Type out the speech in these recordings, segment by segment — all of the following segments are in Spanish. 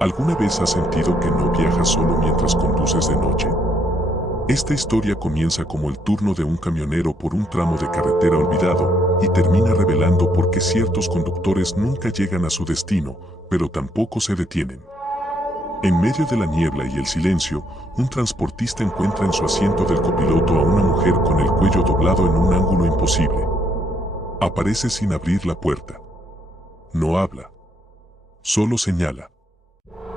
¿Alguna vez has sentido que no viajas solo mientras conduces de noche? Esta historia comienza como el turno de un camionero por un tramo de carretera olvidado y termina revelando por qué ciertos conductores nunca llegan a su destino, pero tampoco se detienen. En medio de la niebla y el silencio, un transportista encuentra en su asiento del copiloto a una mujer con el cuello doblado en un ángulo imposible. Aparece sin abrir la puerta. No habla. Solo señala.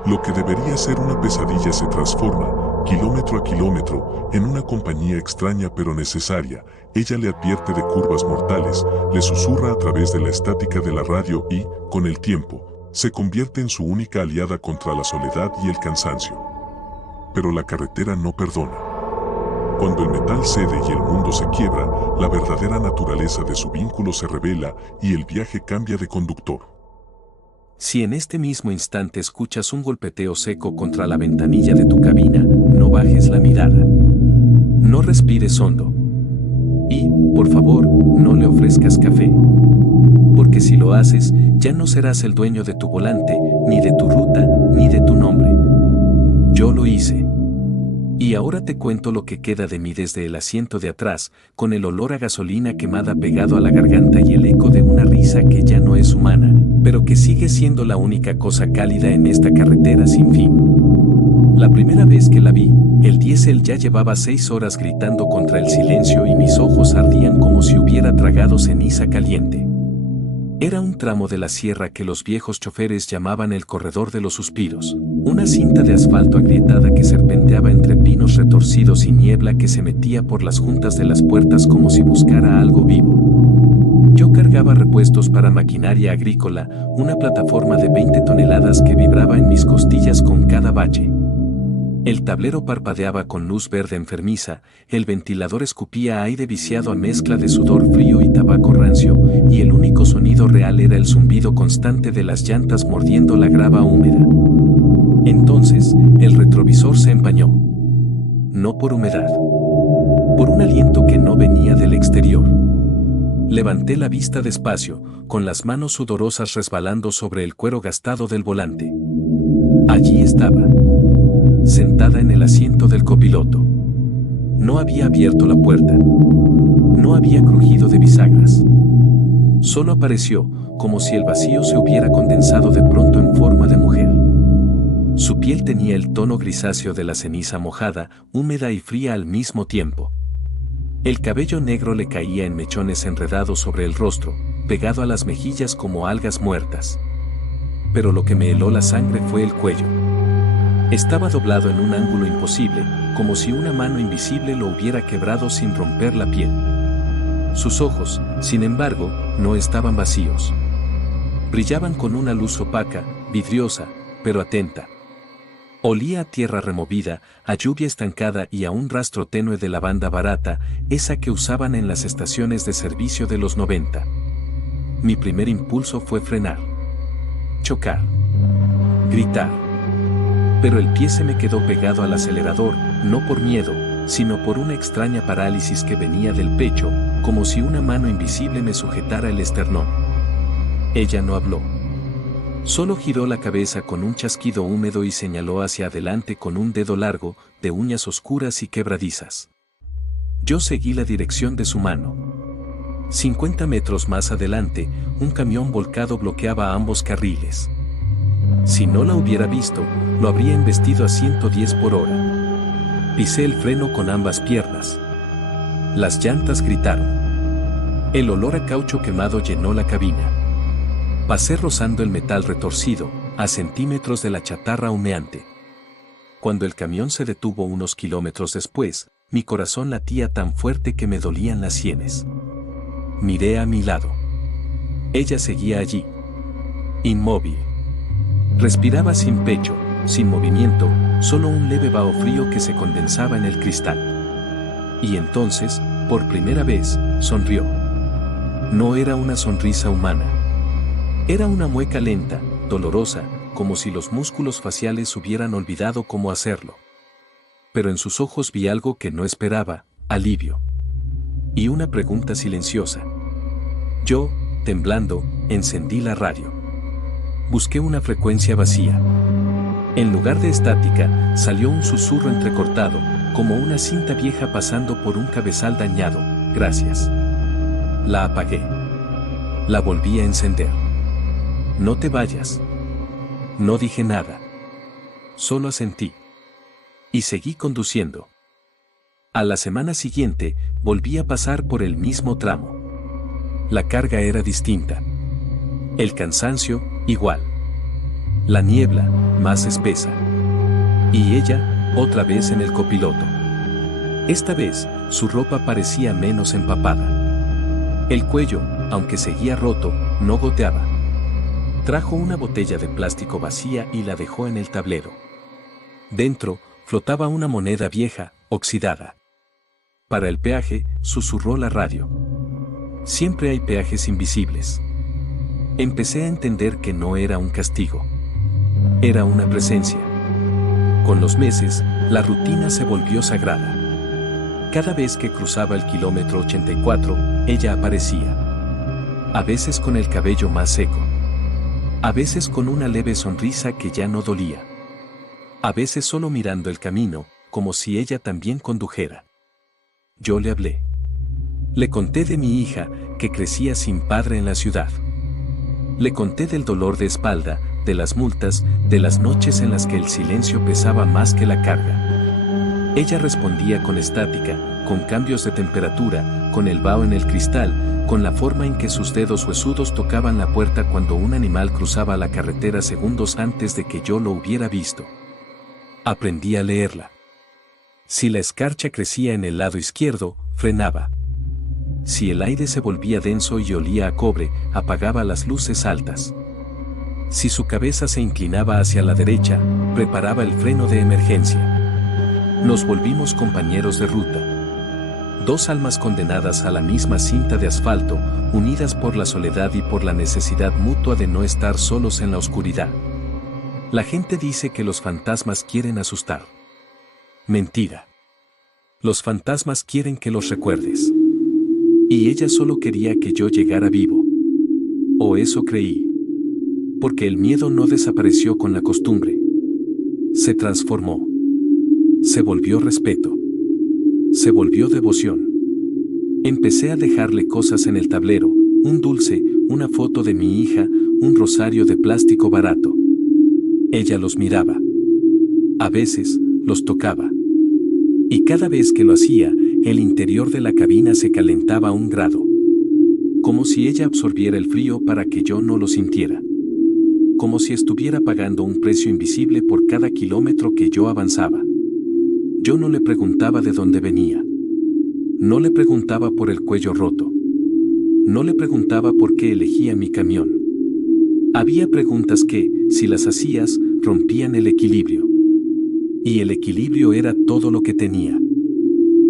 Lo que debería ser una pesadilla se transforma, kilómetro a kilómetro, en una compañía extraña pero necesaria. Ella le advierte de curvas mortales, le susurra a través de la estática de la radio y, con el tiempo, se convierte en su única aliada contra la soledad y el cansancio. Pero la carretera no perdona. Cuando el metal cede y el mundo se quiebra, la verdadera naturaleza de su vínculo se revela y el viaje cambia de conductor. Si en este mismo instante escuchas un golpeteo seco contra la ventanilla de tu cabina, no bajes la mirada. No respires hondo. Y, por favor, no le ofrezcas café. Porque si lo haces, ya no serás el dueño de tu volante, ni de tu ruta, ni de tu nombre. Yo lo hice. Y ahora te cuento lo que queda de mí desde el asiento de atrás, con el olor a gasolina quemada pegado a la garganta y el eco de una risa que ya no es humana, pero que sigue siendo la única cosa cálida en esta carretera sin fin. La primera vez que la vi, el diésel ya llevaba 6 horas gritando contra el silencio y mis ojos ardían como si hubiera tragado ceniza caliente. Era un tramo de la sierra que los viejos choferes llamaban el corredor de los suspiros, una cinta de asfalto agrietada que serpenteaba entre pinos retorcidos y niebla que se metía por las juntas de las puertas como si buscara algo vivo. Yo cargaba repuestos para maquinaria agrícola, una plataforma de 20 toneladas que vibraba en mis costillas con cada bache. El tablero parpadeaba con luz verde enfermiza, el ventilador escupía aire viciado a mezcla de sudor frío y tabaco rancio, y el único sonido real era el zumbido constante de las llantas mordiendo la grava húmeda. Entonces, el retrovisor se empañó. No por humedad. Por un aliento que no venía del exterior. Levanté la vista despacio, con las manos sudorosas resbalando sobre el cuero gastado del volante. Allí estaba. Sentada en el asiento del copiloto. No había abierto la puerta. No había crujido de bisagras. Solo apareció, como si el vacío se hubiera condensado de pronto en forma de mujer. Su piel tenía el tono grisáceo de la ceniza mojada, húmeda y fría al mismo tiempo. El cabello negro le caía en mechones enredados sobre el rostro, pegado a las mejillas como algas muertas. Pero lo que me heló la sangre fue el cuello. Estaba doblado en un ángulo imposible, como si una mano invisible lo hubiera quebrado sin romper la piel. Sus ojos, sin embargo, no estaban vacíos. Brillaban con una luz opaca, vidriosa, pero atenta. Olía a tierra removida, a lluvia estancada y a un rastro tenue de lavanda barata, esa que usaban en las estaciones de servicio de los 90. Mi primer impulso fue frenar. Chocar. Gritar. Pero el pie se me quedó pegado al acelerador, no por miedo, sino por una extraña parálisis que venía del pecho, como si una mano invisible me sujetara el esternón. Ella no habló. Solo giró la cabeza con un chasquido húmedo y señaló hacia adelante con un dedo largo, de uñas oscuras y quebradizas. Yo seguí la dirección de su mano. 50 metros más adelante, un camión volcado bloqueaba ambos carriles. Si no la hubiera visto, lo habría embestido a 110 por hora. Pisé el freno con ambas piernas. Las llantas gritaron. El olor a caucho quemado llenó la cabina. Pasé rozando el metal retorcido, a centímetros de la chatarra humeante. Cuando el camión se detuvo unos kilómetros después, mi corazón latía tan fuerte que me dolían las sienes. Miré a mi lado. Ella seguía allí. Inmóvil. Respiraba sin pecho, sin movimiento, solo un leve vaho frío que se condensaba en el cristal. Y entonces, por primera vez, sonrió. No era una sonrisa humana. Era una mueca lenta, dolorosa, como si los músculos faciales hubieran olvidado cómo hacerlo. Pero en sus ojos vi algo que no esperaba, alivio. Y una pregunta silenciosa. Yo, temblando, encendí la radio. Busqué una frecuencia vacía. En lugar de estática, salió un susurro entrecortado, como una cinta vieja pasando por un cabezal dañado. Gracias. La apagué. La volví a encender. No te vayas. No dije nada. Solo asentí. Y seguí conduciendo. A la semana siguiente, volví a pasar por el mismo tramo. La carga era distinta. El cansancio, igual. La niebla, más espesa. Y ella, otra vez en el copiloto. Esta vez, su ropa parecía menos empapada. El cuello, aunque seguía roto, no goteaba. Trajo una botella de plástico vacía y la dejó en el tablero. Dentro, flotaba una moneda vieja, oxidada. Para el peaje, susurró la radio. Siempre hay peajes invisibles. Empecé a entender que no era un castigo. Era una presencia. Con los meses, la rutina se volvió sagrada. Cada vez que cruzaba el kilómetro 84, ella aparecía. A veces con el cabello más seco. A veces con una leve sonrisa que ya no dolía. A veces solo mirando el camino, como si ella también condujera. Yo le hablé. Le conté de mi hija, que crecía sin padre en la ciudad. Le conté del dolor de espalda, de las multas, de las noches en las que el silencio pesaba más que la carga. Ella respondía con estática, con cambios de temperatura, con el vaho en el cristal, con la forma en que sus dedos huesudos tocaban la puerta cuando un animal cruzaba la carretera segundos antes de que yo lo hubiera visto. Aprendí a leerla. Si la escarcha crecía en el lado izquierdo, frenaba. Si el aire se volvía denso y olía a cobre, apagaba las luces altas. Si su cabeza se inclinaba hacia la derecha, preparaba el freno de emergencia. Nos volvimos compañeros de ruta. Dos almas condenadas a la misma cinta de asfalto, unidas por la soledad y por la necesidad mutua de no estar solos en la oscuridad. La gente dice que los fantasmas quieren asustar. Mentira. Los fantasmas quieren que los recuerdes. Y ella solo quería que yo llegara vivo. O eso creí. Porque el miedo no desapareció con la costumbre. Se transformó. Se volvió respeto. Se volvió devoción. Empecé a dejarle cosas en el tablero, un dulce, una foto de mi hija, un rosario de plástico barato. Ella los miraba. A veces, los tocaba. Y cada vez que lo hacía, el interior de la cabina se calentaba 1 grado. Como si ella absorbiera el frío para que yo no lo sintiera. Como si estuviera pagando un precio invisible por cada kilómetro que yo avanzaba. Yo no le preguntaba de dónde venía. No le preguntaba por el cuello roto. No le preguntaba por qué elegía mi camión. Había preguntas que, si las hacías, rompían el equilibrio. Y el equilibrio era todo lo que tenía.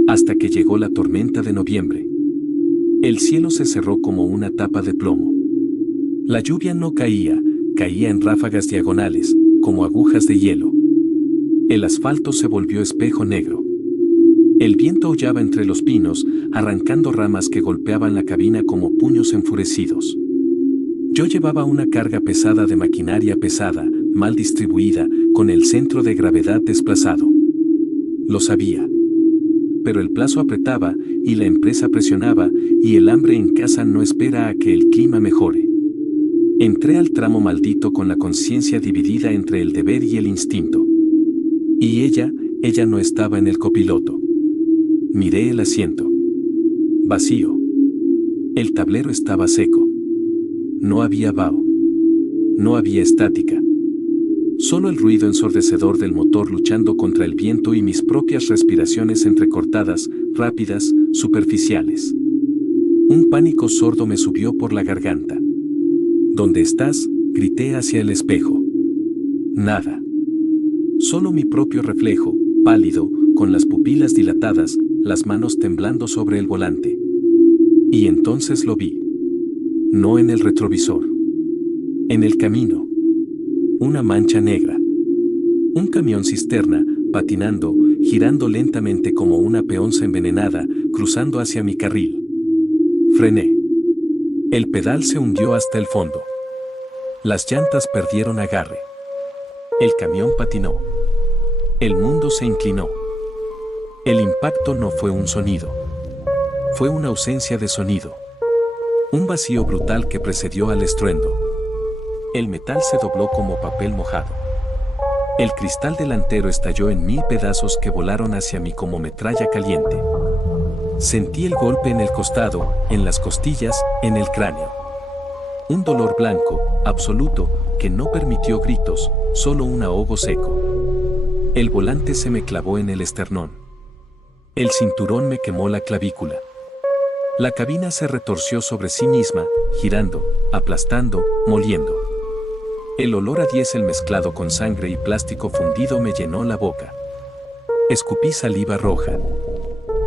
Hasta que llegó la tormenta de noviembre. El cielo se cerró como una tapa de plomo. La lluvia no caía, caía en ráfagas diagonales, como agujas de hielo. El asfalto se volvió espejo negro. El viento aullaba entre los pinos, arrancando ramas que golpeaban la cabina como puños enfurecidos. Yo llevaba una carga pesada de maquinaria pesada, mal distribuida, con el centro de gravedad desplazado. Lo sabía. Pero el plazo apretaba, y la empresa presionaba, y el hambre en casa no espera a que el clima mejore. Entré al tramo maldito con la conciencia dividida entre el deber y el instinto. Y ella no estaba en el copiloto. Miré el asiento. Vacío. El tablero estaba seco. No había vaho. No había estática. Solo el ruido ensordecedor del motor luchando contra el viento y mis propias respiraciones entrecortadas, rápidas, superficiales. Un pánico sordo me subió por la garganta. ¿Dónde estás?, grité hacia el espejo. Nada. Solo mi propio reflejo, pálido, con las pupilas dilatadas, las manos temblando sobre el volante. Y entonces lo vi. No en el retrovisor. En el camino. Una mancha negra. Un camión cisterna, patinando, girando lentamente como una peonza envenenada, cruzando hacia mi carril. Frené. El pedal se hundió hasta el fondo. Las llantas perdieron agarre. El camión patinó. El mundo se inclinó. El impacto no fue un sonido. Fue una ausencia de sonido. Un vacío brutal que precedió al estruendo. El metal se dobló como papel mojado. El cristal delantero estalló en 1000 pedazos que volaron hacia mí como metralla caliente. Sentí el golpe en el costado, en las costillas, en el cráneo. Un dolor blanco, absoluto, que no permitió gritos, solo un ahogo seco. El volante se me clavó en el esternón. El cinturón me quemó la clavícula. La cabina se retorció sobre sí misma, girando, aplastando, moliendo. El olor a diésel mezclado con sangre y plástico fundido me llenó la boca. Escupí saliva roja.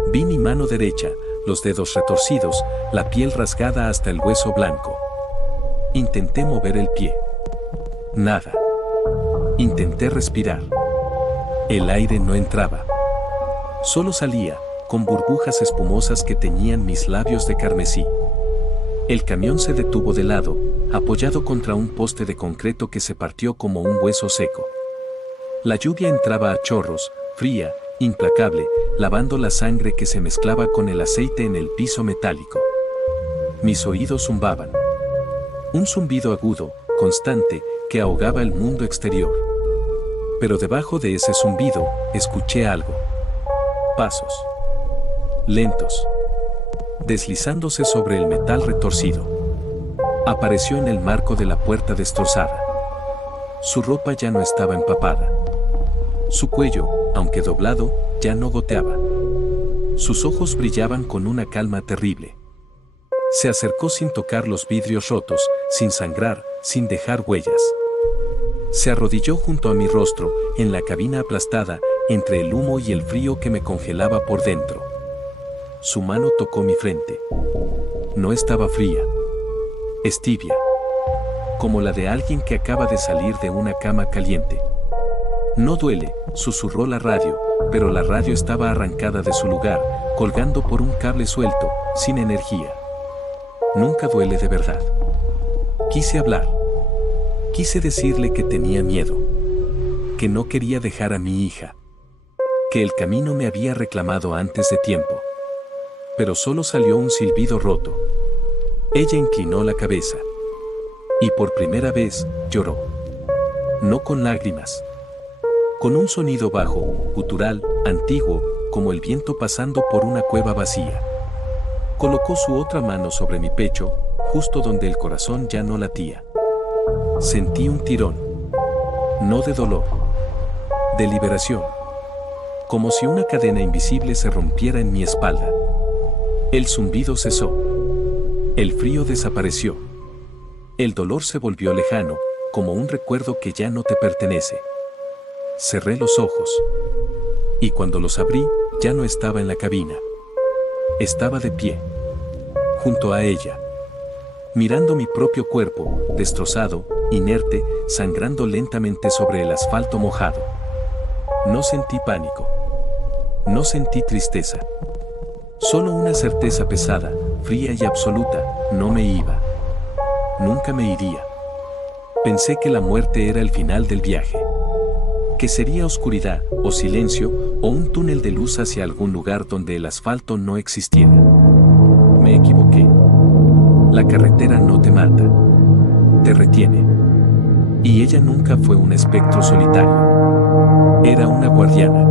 Vi mi mano derecha, los dedos retorcidos, la piel rasgada hasta el hueso blanco. Intenté mover el pie. Nada. Intenté respirar. El aire no entraba. Solo salía, con burbujas espumosas que teñían mis labios de carmesí. El camión se detuvo de lado, apoyado contra un poste de concreto que se partió como un hueso seco. La lluvia entraba a chorros, fría, implacable, lavando la sangre que se mezclaba con el aceite en el piso metálico. Mis oídos zumbaban. Un zumbido agudo, constante, que ahogaba el mundo exterior. Pero debajo de ese zumbido, escuché algo. Pasos. Lentos. Deslizándose sobre el metal retorcido. Apareció en el marco de la puerta destrozada. Su ropa ya no estaba empapada. Su cuello, aunque doblado, ya no goteaba. Sus ojos brillaban con una calma terrible. Se acercó sin tocar los vidrios rotos, sin sangrar, sin dejar huellas. Se arrodilló junto a mi rostro, en la cabina aplastada, entre el humo y el frío que me congelaba por dentro. Su mano tocó mi frente. No estaba fría. Es tibia. Como la de alguien que acaba de salir de una cama caliente. No duele, susurró la radio, pero la radio estaba arrancada de su lugar, colgando por un cable suelto, sin energía. Nunca duele de verdad. Quise hablar. Quise decirle que tenía miedo. Que no quería dejar a mi hija. Que el camino me había reclamado antes de tiempo. Pero solo salió un silbido roto. Ella inclinó la cabeza. Y por primera vez, lloró. No con lágrimas. Con un sonido bajo, gutural, antiguo, como el viento pasando por una cueva vacía. Colocó su otra mano sobre mi pecho, justo donde el corazón ya no latía. Sentí un tirón. No de dolor. De liberación. Como si una cadena invisible se rompiera en mi espalda. El zumbido cesó. El frío desapareció. El dolor se volvió lejano, como un recuerdo que ya no te pertenece. Cerré los ojos. Y cuando los abrí, ya no estaba en la cabina. Estaba de pie. Junto a ella. Mirando mi propio cuerpo, destrozado, inerte, sangrando lentamente sobre el asfalto mojado. No sentí pánico. No sentí tristeza. Solo una certeza pesada, fría y absoluta, no me iba. Nunca me iría. Pensé que la muerte era el final del viaje. Que sería oscuridad, o silencio, o un túnel de luz hacia algún lugar donde el asfalto no existiera. Me equivoqué. La carretera no te mata. Te retiene. Y ella nunca fue un espectro solitario. Era una guardiana.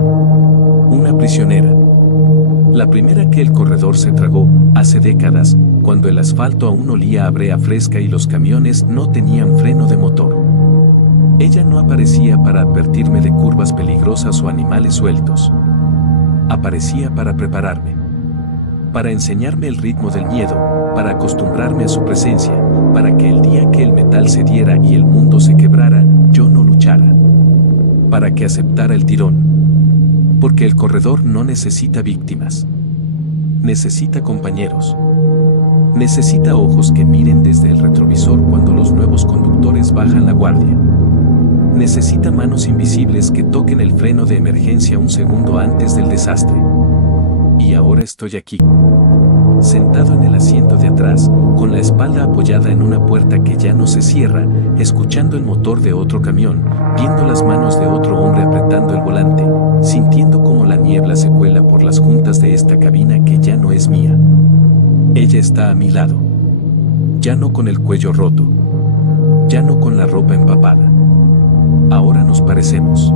Una prisionera. La primera que el corredor se tragó, hace décadas, cuando el asfalto aún olía a brea fresca y los camiones no tenían freno de motor. Ella no aparecía para advertirme de curvas peligrosas o animales sueltos. Aparecía para prepararme. Para enseñarme el ritmo del miedo, para acostumbrarme a su presencia, para que el día que el metal cediera y el mundo se quebrara, yo no luchara. Para que aceptara el tirón. Porque el corredor no necesita víctimas. Necesita compañeros. Necesita ojos que miren desde el retrovisor cuando los nuevos conductores bajan la guardia. Necesita manos invisibles que toquen el freno de emergencia un segundo antes del desastre. Y ahora estoy aquí. sentado en el asiento de atrás, con la espalda apoyada en una puerta que ya no se cierra, escuchando el motor de otro camión, viendo las manos de otro hombre apretando el volante, sintiendo cómo la niebla se cuela por las juntas de esta cabina que ya no es mía. Ella está a mi lado. Ya no con el cuello roto. Ya no con la ropa empapada. Ahora nos parecemos.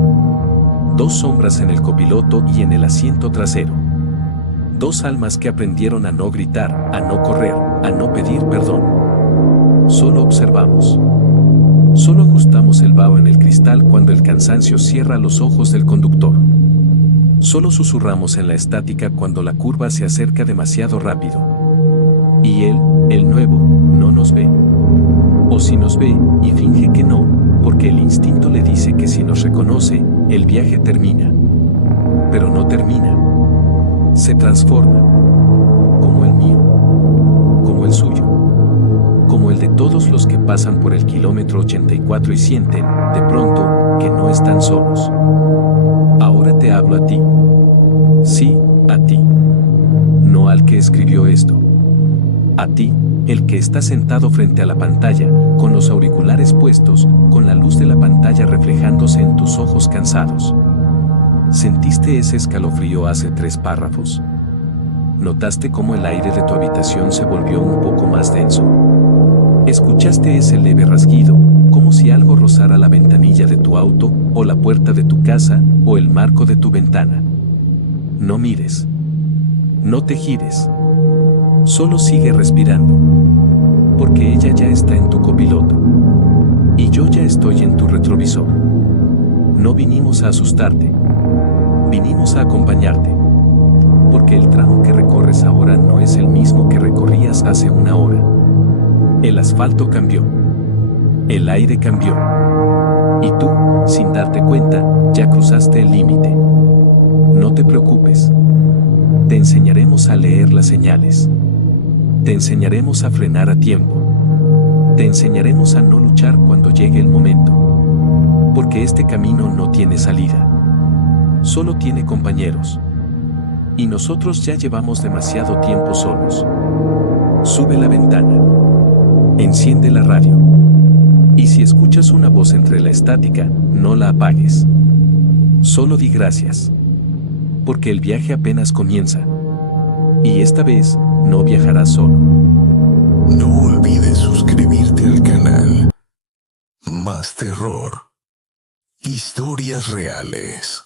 Dos sombras en el copiloto y en el asiento trasero. Dos almas que aprendieron a no gritar, a no correr, a no pedir perdón. Solo observamos. Solo ajustamos el vaho en el cristal cuando el cansancio cierra los ojos del conductor. Solo susurramos en la estática cuando la curva se acerca demasiado rápido. Y él, el nuevo, no nos ve. O si nos ve, y finge que no, porque el instinto le dice que si nos reconoce, el viaje termina. Pero no termina. Se transforma. Como el mío. Como el suyo. Como el de todos los que pasan por el kilómetro 84 y sienten, de pronto, que no están solos. Ahora te hablo a ti. Sí, a ti. No al que escribió esto. A ti, el que está sentado frente a la pantalla, con los auriculares puestos, con la luz de la pantalla reflejándose en tus ojos cansados. ¿Sentiste ese escalofrío hace 3 párrafos? ¿Notaste cómo el aire de tu habitación se volvió un poco más denso? ¿Escuchaste ese leve rasguido, como si algo rozara la ventanilla de tu auto, o la puerta de tu casa, o el marco de tu ventana? No mires. No te gires. Solo sigue respirando. Porque ella ya está en tu copiloto. Y yo ya estoy en tu retrovisor. No vinimos a asustarte. Vinimos a acompañarte. Porque el tramo que recorres ahora no es el mismo que recorrías hace 1 hora. El asfalto cambió. El aire cambió. Y tú, sin darte cuenta, ya cruzaste el límite. No te preocupes. Te enseñaremos a leer las señales. Te enseñaremos a frenar a tiempo. Te enseñaremos a no luchar cuando llegue el momento. Porque este camino no tiene salida. Solo tiene compañeros. Y nosotros ya llevamos demasiado tiempo solos. Sube la ventana. Enciende la radio. Y si escuchas una voz entre la estática, no la apagues. Solo di gracias. Porque el viaje apenas comienza. Y esta vez, no viajarás solo. No olvides suscribirte al canal. Más terror. Historias reales.